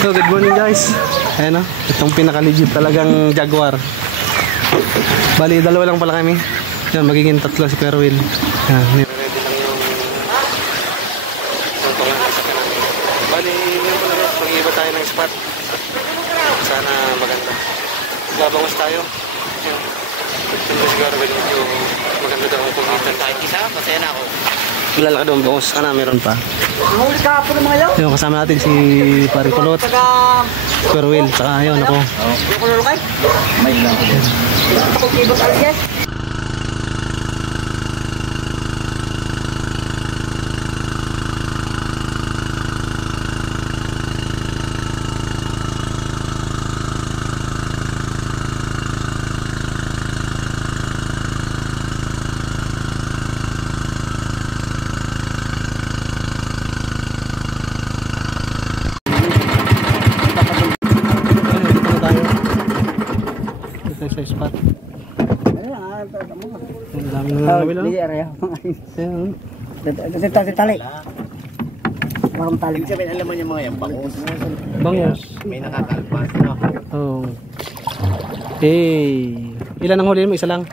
So good morning guys. Ayan o, itong pinaka-legit talagang Jaguar. Bali, dalawa lang pala kami. Yan, magiging tatlo si Kuya Will. Yan, nire-ready lang yung pangasakan namin. Bali, yun pala guys, mag-iiba tayo ng spot. Sana maganda. Babangos tayo. Yan. Ito si Kuya Will, medyo maganda daw ang kumita. Kahit isa, masaya na ako. Wala ka doon, bangos. Meron pa. Mahuli ka po ng mga yaw. Yung kasama natin si Pari Kulot, Kuya Will, saka yun ako. Yung kulolo kay? May lang ako din. Pag-ibot alias. Sa spot. Ang dami ng nawil. Hindi arayo. Dito tali. Parang tali. Ibig sabihin, alam mo yung mga yan, bangus. Bangus. May nakakalpas, no? Oh. Hey. Ilan ang huli mo? Isa lang?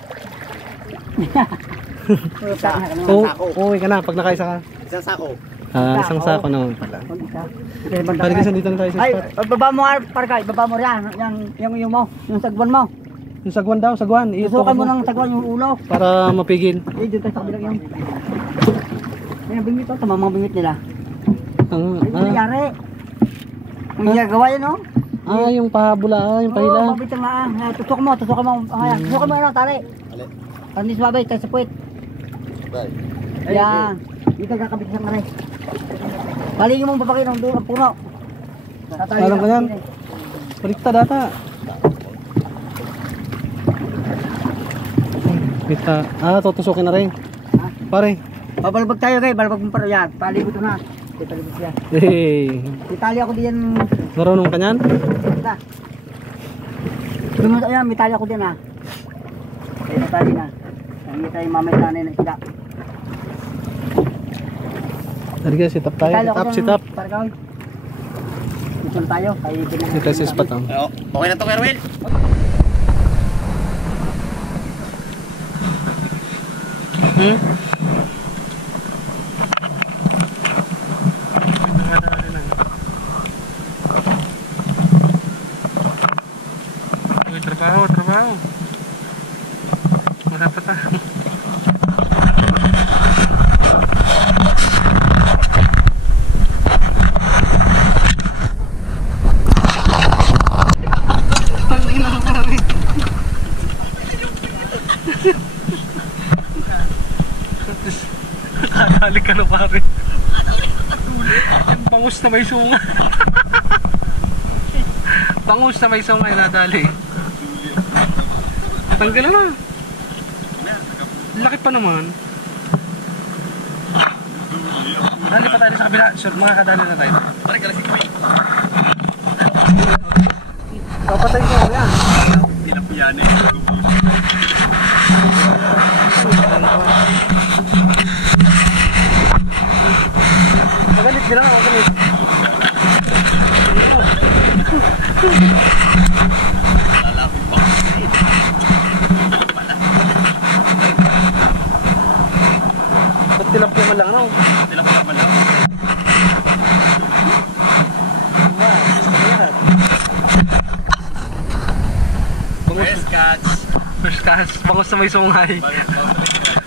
Uwi ka na pag nakaisa ka. Isang sako. Isang sako naman pala. Balik kasi dito na tayo sa Ay, spot. baba mo parkay, baba mo yan. Yung mo, yung sagwan mo. Yung sagwan daw, sagwan. Tusukan mo ng sagwan yung ulo. Para mapigil. Eh, dito sa kabilang yung. May bingit to, tama mga bingit nila. Ano nangyari? Ang ginagawa yan, no? Yung pahabula, yung pahila. Oo, mabitang na. Tusukan mo. Tusukan mo yung tali. Panis babay, tayo sa puwit. Yan. Dito kakabit siyang aray. Paligin mong papakit ng doon ang puno. Alam ko yan. Baliktad ata. Kita. Tutusukin na rin. Ha? Pare. Babalbag tayo kay, balbag mo para yan. Palibot na. Palibot siya. Hey. Itali ako diyan. Marunong ka niyan? Ita. Lumunod yan, mitali ako diyan ha. Kaya natali na. Hindi tayo mamay nanay na isda. Halika, sit up tayo. Sit up. Parang dito tayo. Dito sa spot. Okay na to, Kuya Will? Trabaho. Marapat ah. Kadali ka na pare. Yung bangus na may sunga. Bangus na may sunga yung nadali. Tanggal na. Laki pa naman. Dali pa tayo sa kabila. Sure, mga kadali na tayo. Balik ka lang si Kuya. Papatay ko yan. Tilap yan eh. Magalit sila na, magalit. Lalapit pa. Ba't tilapia ko lang, no? Tilap na pala. First catch. First cast, bangus na may sungay.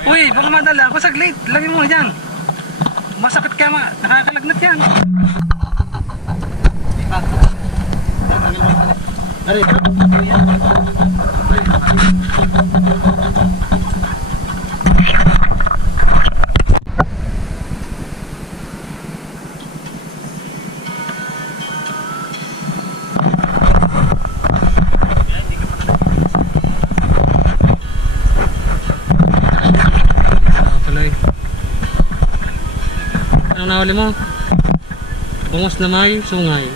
Uy, baka madala ako saglit. Lagyan mo na dyan. Masakit ka nakakalagnat yan. Anong nahuli mo? Bangus na may sungay.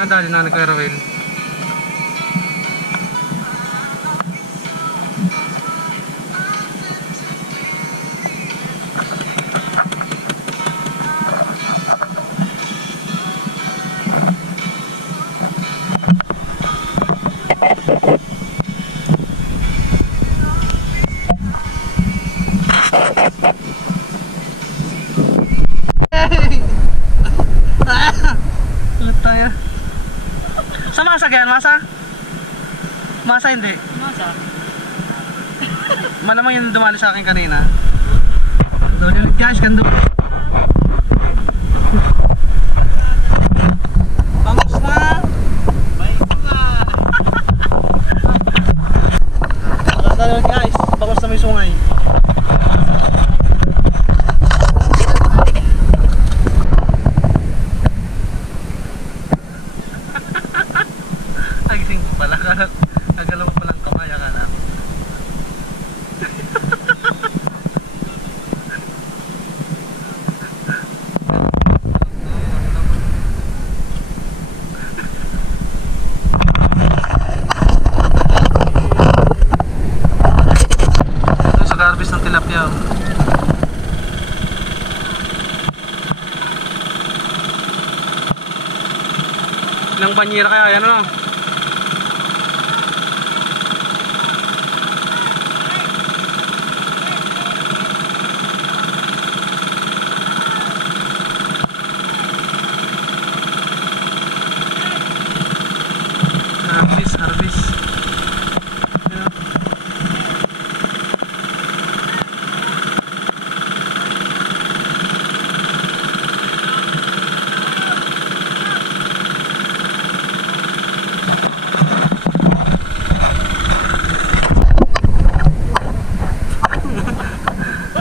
Dali na ni Kuya Roel. Ulit tayo. Sa masa kaya? Masa? Masa hindi? Masa? Malamang yung dumali sa akin kanina. Doon ulit guys, kando. Bangus na! Maganda ulit guys, bangus na may sungay. Agising ko pala, kagalaw ko palang kamay, akala ko. Ito sa garbis ng tilapia. Ilang banyera kaya yan, ano? Harvest. Ayan.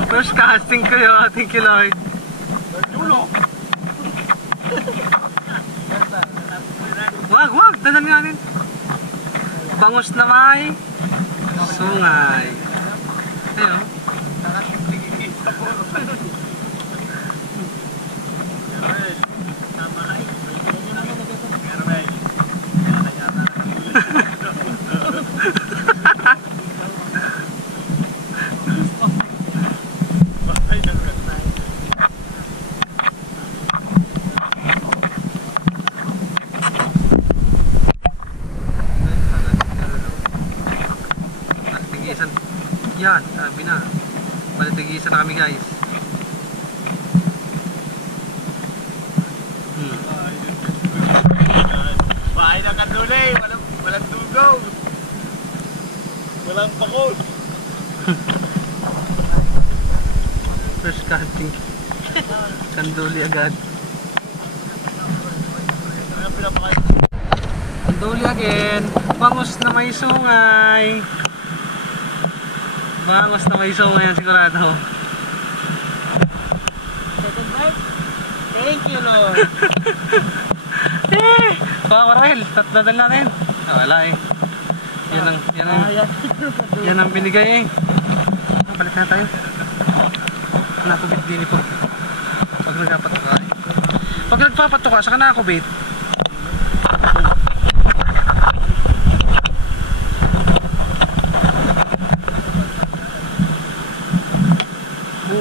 First casting ko yung ating Kiloy. Wag, dadan nga rin. Bangus na may sungay. Ayun. Yan, sabi na. Malitigisan na kami guys. Bahay na kanulay, walang dugaw. Walang bakod. First casting. Kanduli agad. Kanduli again. Bangus na may sungay. Bangus na may sungay yan sigurado. Second bite? Thank you, Lord. Warahil, tatdadal natin. Wala eh. Yan ang binigay eh. Balik na tayo. Nakubit din ito. Pag nagpapatuka eh. Pag nagpapatuka, saka nakubit.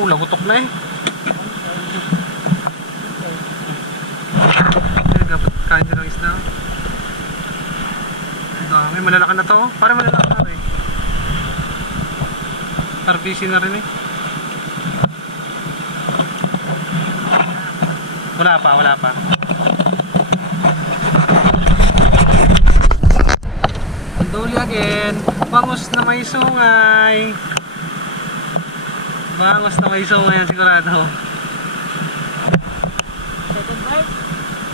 Lagutok na eh. Dapat kain din ng isda. Dami, malalaki na to. Parang malalaki na rin. RBC na rin eh. Wala pa. Anduli again. Bangus na may sungay. Bangus na may sungay yan sigurado. Second bite?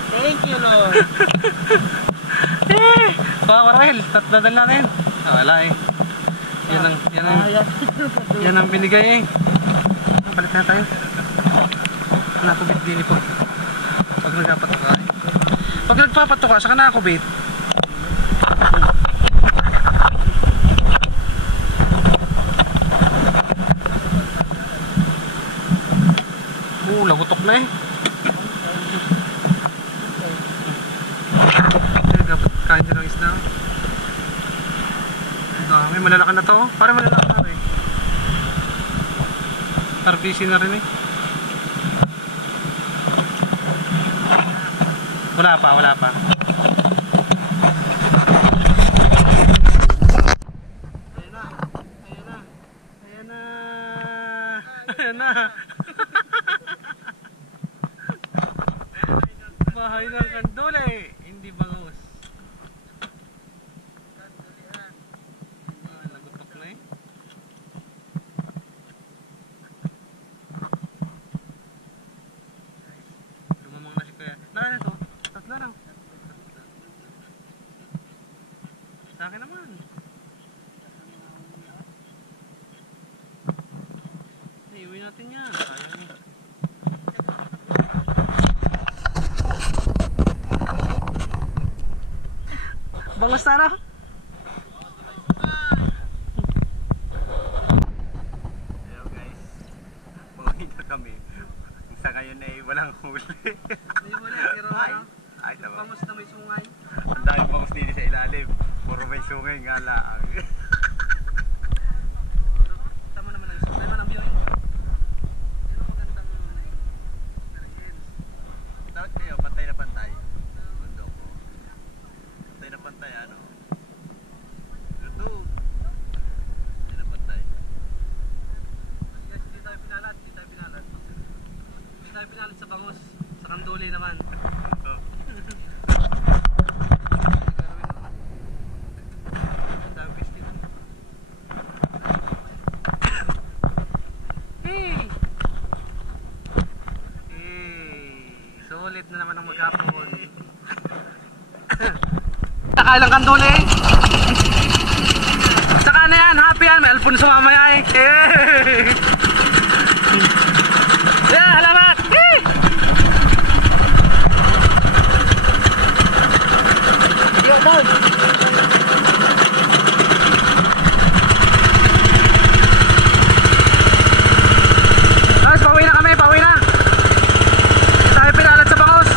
Thank you, Lord. Warahil, tatdadal natin. Wala eh. Yan ang binigay eh. Balik na tayo. Nakubit din ito. Pag nagpapatuka eh. Pag nagpapatuka, saka nakubit. Lagutok na eh. Kain din ng isda. May malalaki na to. Parang malalaki na rin. RBC na rin eh. Wala pa. Ayan na. Bahay ng Kandole. Hindi bangus. Nagutok na eh. Lumamang na si Kuya. Naka to. Tatlo lang. Sa akin naman. Iuwi natin yan. Sayang eh. Bangus na na? Hello guys. Pauwi na kami. Sa ngayon ay walang huli. May muli, pero ano? Ay, tama. Bangus na may sungay. Ang dami bangus dito sa ilalim. Puro may sungay nga lang. Tama naman ang sungay. Ano ang view? Pero magandang experience. Dapat kayo, pantay na pantay. Bundok ko. Pantay na pantay, ano? Luto. Pantay na pantay. Yes, hindi tayo pinalat. Hindi tayo pinalat sa bangus. Sa Kandole naman. Ito. Sulit na naman ang maghapon. Nakailang Kandole eh. Saka na yan, happy yan. May Alfonso mamaya eh. Yeah, halamat! Yo, down! Guys, pauwi na kami, pauwi na! Hindi tayo pinalat sa bangus!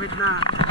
Tawid na.